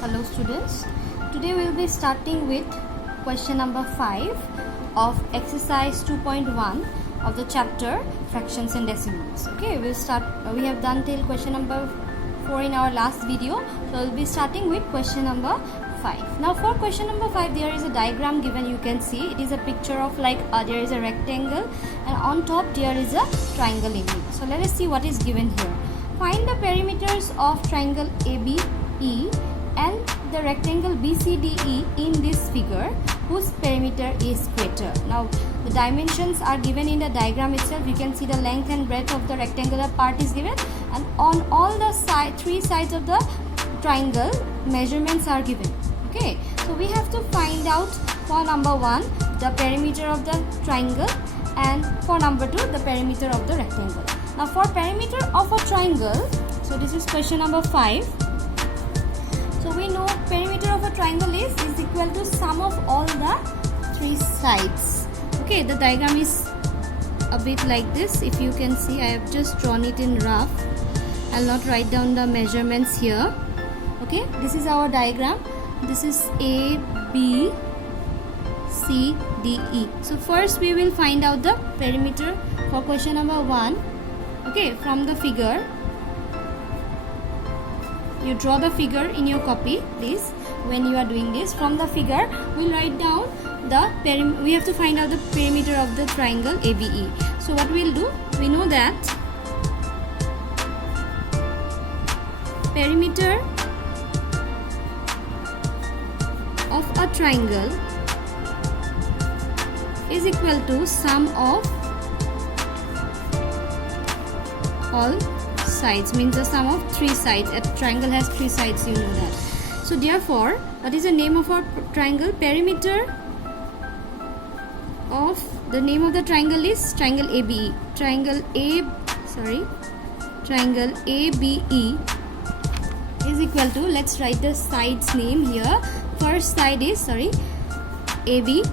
Hello students, today we will be starting with question number 5 of exercise 2.1 of the chapter fractions and decimals. Okay, we have done till question number 4 in our last video, so we will be starting with question number 5. Now for question number 5 there is a diagram given. You can see it is a picture of there is a rectangle and on top there is a triangle in it. So let us see what is given here. Find the perimeters of triangle ABE and the rectangle BCDE in this figure whose perimeter is greater. Now the dimensions are given in the diagram itself. You can see the length and breadth of the rectangular part is given, and on all the three sides of the triangle measurements are given. Okay, so we have to find out for number 1 the perimeter of the triangle and for number 2 the perimeter of the rectangle. Now for perimeter of a triangle, so this is question number 5. So we know perimeter of a triangle is equal to sum of all the three sides. Okay, the diagram is a bit like this. If you can see, I have just drawn it in rough. I'll not write down the measurements here. Okay, this is our diagram. This is A, B, C, D, E. So first we will find out the perimeter for question number 1. Okay, from the figure. You draw the figure in your copy, please. When you are doing this, from the figure, we'll write down the we have to find out the perimeter of the triangle ABE. So what we'll do, we know that perimeter of a triangle is equal to sum of all sides, means the sum of three sides. A triangle has three sides, you know that. So therefore, what is the name of our triangle? Perimeter of the name of the triangle is triangle ABE. Triangle ABE is equal to, let's write the side's name here. First side is AB,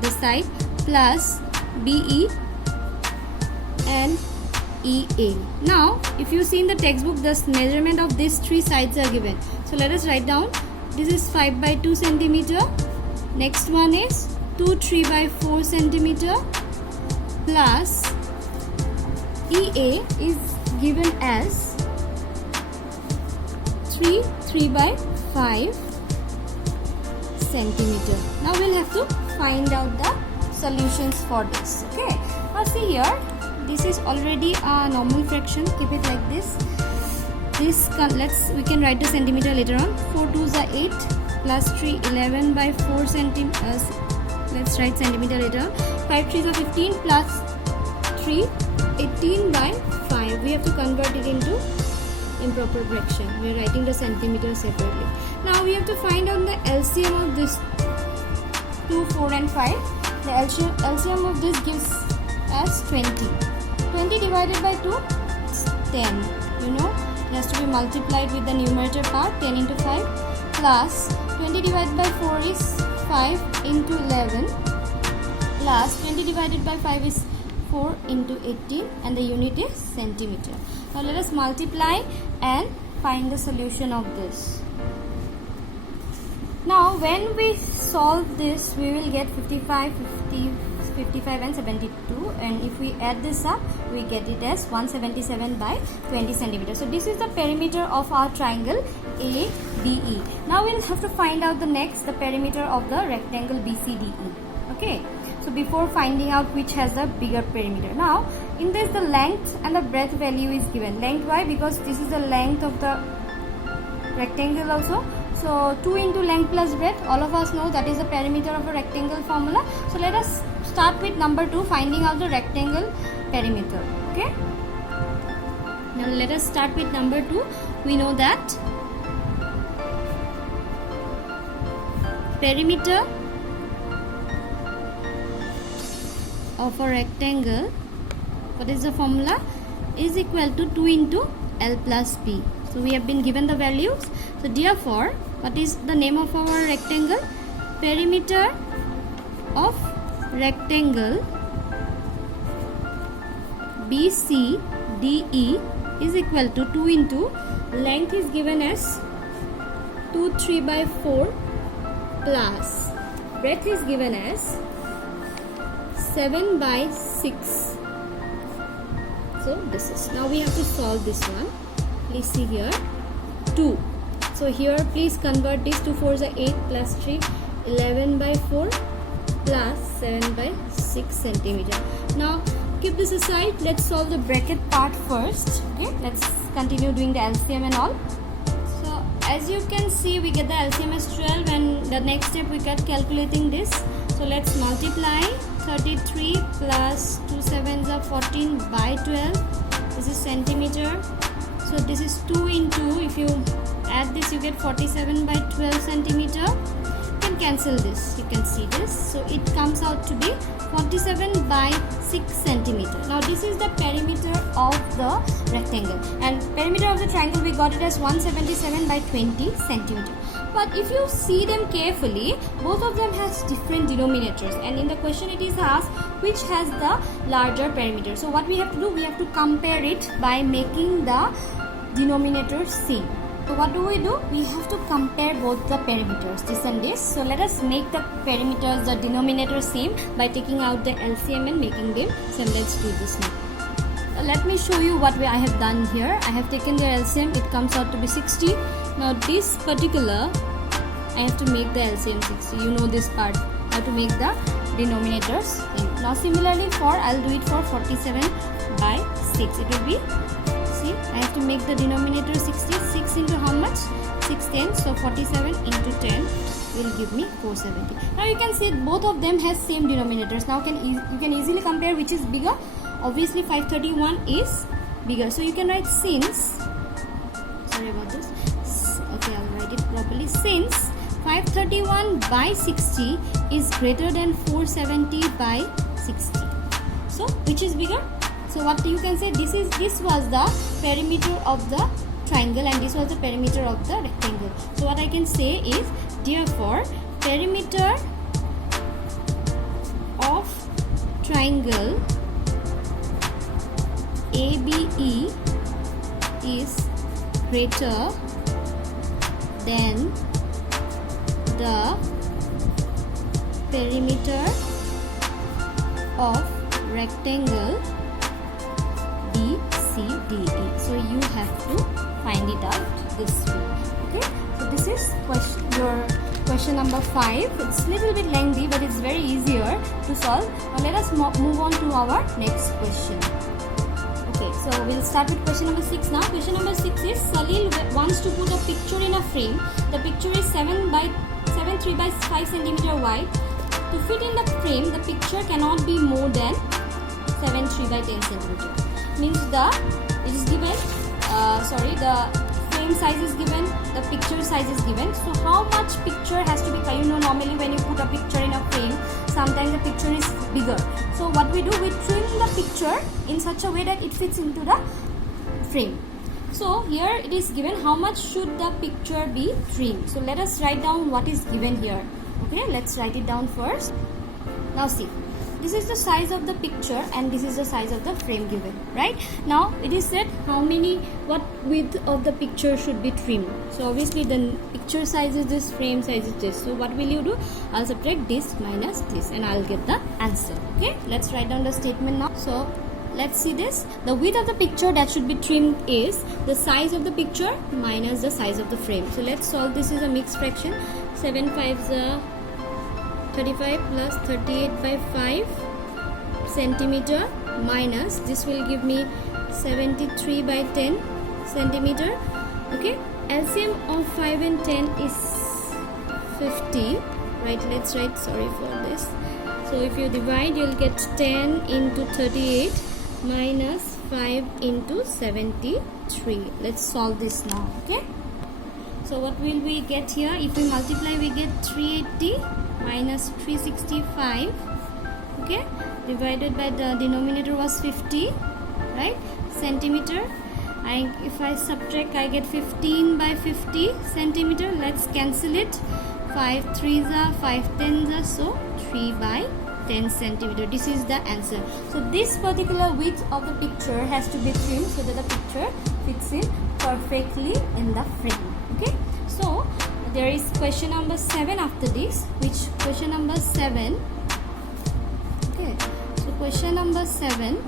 the side, plus BE and EA. Now if you see in the textbook, the measurement of these three sides are given. So let us write down. This is 5 by 2 centimeter. Next one is 3 by 4 centimeter, plus EA is given as 3 by 5 centimeter. Now we'll have to find out the solutions for this. Okay, now see here, this is already a normal fraction. Keep it like this. We can write the centimeter later on. 4 2s are 8 plus 3 11 by 4 centimeters. Let's write centimeter later on. 5 3s are 15 plus 3 18 by 5. We have to convert it into improper fraction. We are writing the centimeter separately. Now we have to find out the LCM of this 2, 4 and 5. The LCM of this gives as 20. 20 divided by 2 is 10. You know, it has to be multiplied with the numerator part. 10 into 5 plus 20 divided by 4 is 5 into 11 plus 20 divided by 5 is 4 into 18 and the unit is centimeter. Now let us multiply and find the solution of this. Now when we solve this, we will get 55 and 72, and if we add this up, we get it as 177 by 20 centimeters. So this is the perimeter of our triangle ABE. Now we'll have to find out the perimeter of the rectangle BCDE. Okay, so before finding out which has the bigger perimeter, now in this the length and the breadth value is given. Length, why? Because this is the length of the rectangle also. So 2 into length plus breadth, all of us know that is the perimeter of a rectangle formula. So let us start with number 2, finding out the rectangle perimeter. Okay, now let us start with number 2. We know that perimeter of a rectangle, what is the formula, is equal to 2 into L plus B. So we have been given the values. So therefore, what is the name of our rectangle? Perimeter of rectangle BCDE is equal to 2 into length is given as 3 by 4 plus breadth is given as 7 by 6. So this is, now we have to solve this one. Please see here 2. So here please convert this. 2 4s are 8 plus 3, 11 by 4 plus 7 by 6 centimeter. Now keep this aside. Let's solve the bracket part first. Okay, let's continue doing the LCM and all. So as you can see, we get the LCM as 12, and the next step we get calculating this. So let's multiply 33 plus 2 7s are 14 by 12. This is centimeter. So this is 2 into, if you add this you get 47 by 12 centimeter. You can cancel this, you can see this. So it comes out to be 47 by 6 centimeter. Now this is the perimeter of the rectangle, and perimeter of the triangle we got it as 177 by 20 centimeter. But if you see them carefully, both of them has different denominators, and in the question it is asked which has the larger perimeter. So what we have to do, we have to compare it by making the denominator same. So what do? We have to compare both the perimeters, this and this. So let us make the perimeters, the denominator same by taking out the LCM and making them same. Let's do this now. Let me show you what I have done here. I have taken the LCM, it comes out to be 60. Now this particular, I have to make the LCM 60. You know this part, how to make the denominators same. Now similarly for, I'll do it for 47 by 6. It will be, I have to make the denominator 60. 6 into how much? 6 10. So 47 into 10 will give me 470. Now you can see both of them has same denominators. Now you can easily compare which is bigger. Obviously 531 is bigger. So you can write since, sorry about this. Okay, I'll write it properly. Since 531 by 60 is greater than 470 by 60. So which is bigger? So what you can say, this was the perimeter of the triangle and this was the perimeter of the rectangle. So what I can say is, therefore perimeter of triangle ABE is greater than the perimeter of rectangle BCDE. So you have to find it out this way. Okay, so this is your question number 5. It's a little bit lengthy, but it's very easier to solve. Now let us move on to our next question. Okay, so we'll start with question number 6 now. Question number 6 is, Salil wants to put a picture in a frame. The picture is 3 by 5 centimeter wide. To fit in the frame, the picture cannot be more than 3 by 10 centimeter. Means it is given, the frame size is given, the picture size is given. So how much picture has to be, you know, normally when you put a picture in a frame, sometimes the picture is bigger. So what we do, we trim the picture in such a way that it fits into the frame. So here it is given how much should the picture be trimmed. So let us write down what is given here. Okay, let's write it down first. Now see, this is the size of the picture and this is the size of the frame given, right? Now it is said what width of the picture should be trimmed. So obviously the picture size is this, frame size is this. So what will you do? I'll subtract this minus this and I'll get the answer. Okay, let's write down the statement now. So let's see this. The width of the picture that should be trimmed is the size of the picture minus the size of the frame. So let's solve this as a mixed fraction. 7 5s are 35 plus 38 by 5 centimeter minus this will give me 73 by 10 centimeter. Okay, LCM of 5 and 10 is 50, right? Let's write, sorry for this. So if you divide, you'll get 10 into 38 minus 5 into 73. Let's solve this now. Okay, so what will we get here? If we multiply, we get 380 minus 365, okay, divided by the denominator was 50, right, centimeter. If I subtract, I get 15 by 50 centimeter. Let's cancel it. 5 3s are 5 10s are, so 3 by 10 centimeter. This is the answer. So this particular width of the picture has to be trimmed so that the picture fits in perfectly in the frame. Okay, so there is question number 7 after this, which question number 7. Okay, so question number 7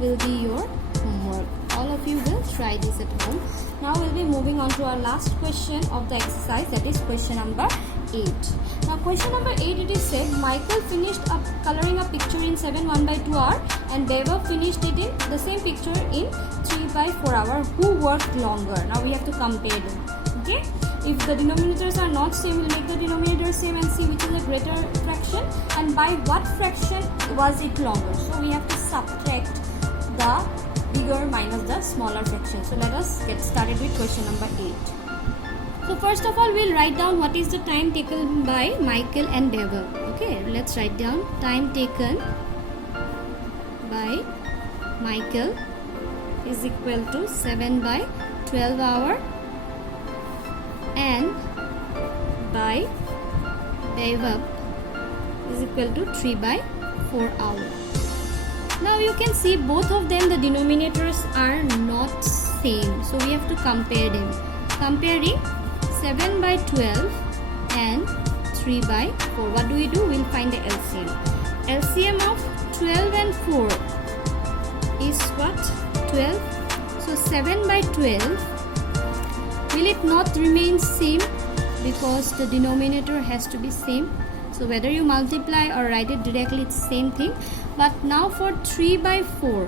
will be your homework. All of you will try this at home. Now we'll be moving on to our last question of the exercise, that is question number 8. Now question number 8, it is said Michael finished coloring a picture in 7 1/2 hour and Vaibhav finished it in the same picture in 3/4 hour. Who worked longer? Now we have to compare them. Okay, if the denominators are not same, we'll make the denominators same and see which is a greater fraction and by what fraction was it longer. So we have to subtract the bigger minus the smaller fraction. So let us get started with question number 8. So first of all, we'll write down what is the time taken by Michael and Vaibhav. Okay, let's write down time taken by Michael is equal to 7/12 hour and by Vaibhav is equal to 3/4 hour. Now you can see both of them, the denominators are not same, so we have to compare them. Comparing 7/12 and 3/4, what do? We'll find the LCM. LCM of 12 and 4 is what? 12. So 7/12, will it not remain same? Because the denominator has to be same. So whether you multiply or write it directly, it's same thing. But now for 3/4,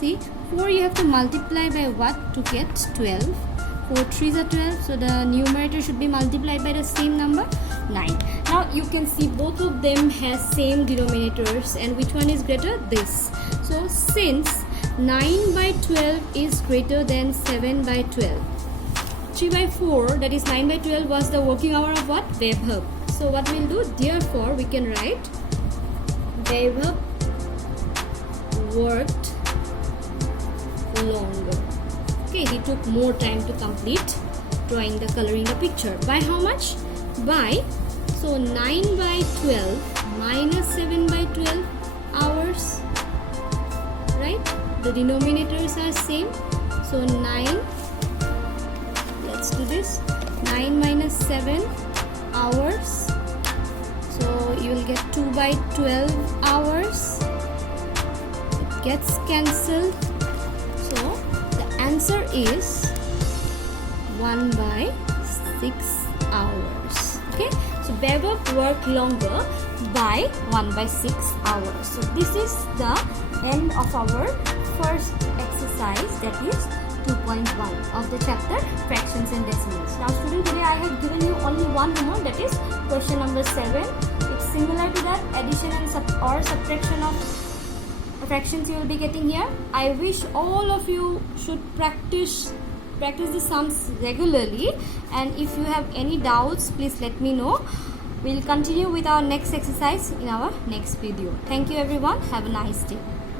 see, 4 you have to multiply by what to get 12? 4 3s are 12, so the numerator should be multiplied by the same number, 9. Now you can see both of them has same denominators, and which one is greater? This. So since 9/12 is greater than 7/12, 3/4, that is 9/12, was the working hour of what? Vaibhav. So what we'll do? Therefore, we can write Vaibhav worked longer. Okay, he took more time to complete coloring the picture. By how much? By, so 9/12 minus 7/12 hours, right? The denominators are same. So 9, let's do this, 9 minus 7 hours. So you will get 2/12 hours. It gets cancelled. So the answer is 1/6 hours. Okay, so Vaibhav worked longer by 1/6 hours. So this is the end of our first exercise, that is 2.1 of the chapter fractions and decimals. Now student, today I have given you only one homework, that is question number 7. It's similar to that, addition and subtraction of fractions you will be getting here. I wish all of you should practice the sums regularly, and if you have any doubts, please let me know. We'll continue with our next exercise in our next video. Thank you everyone. Have a nice day.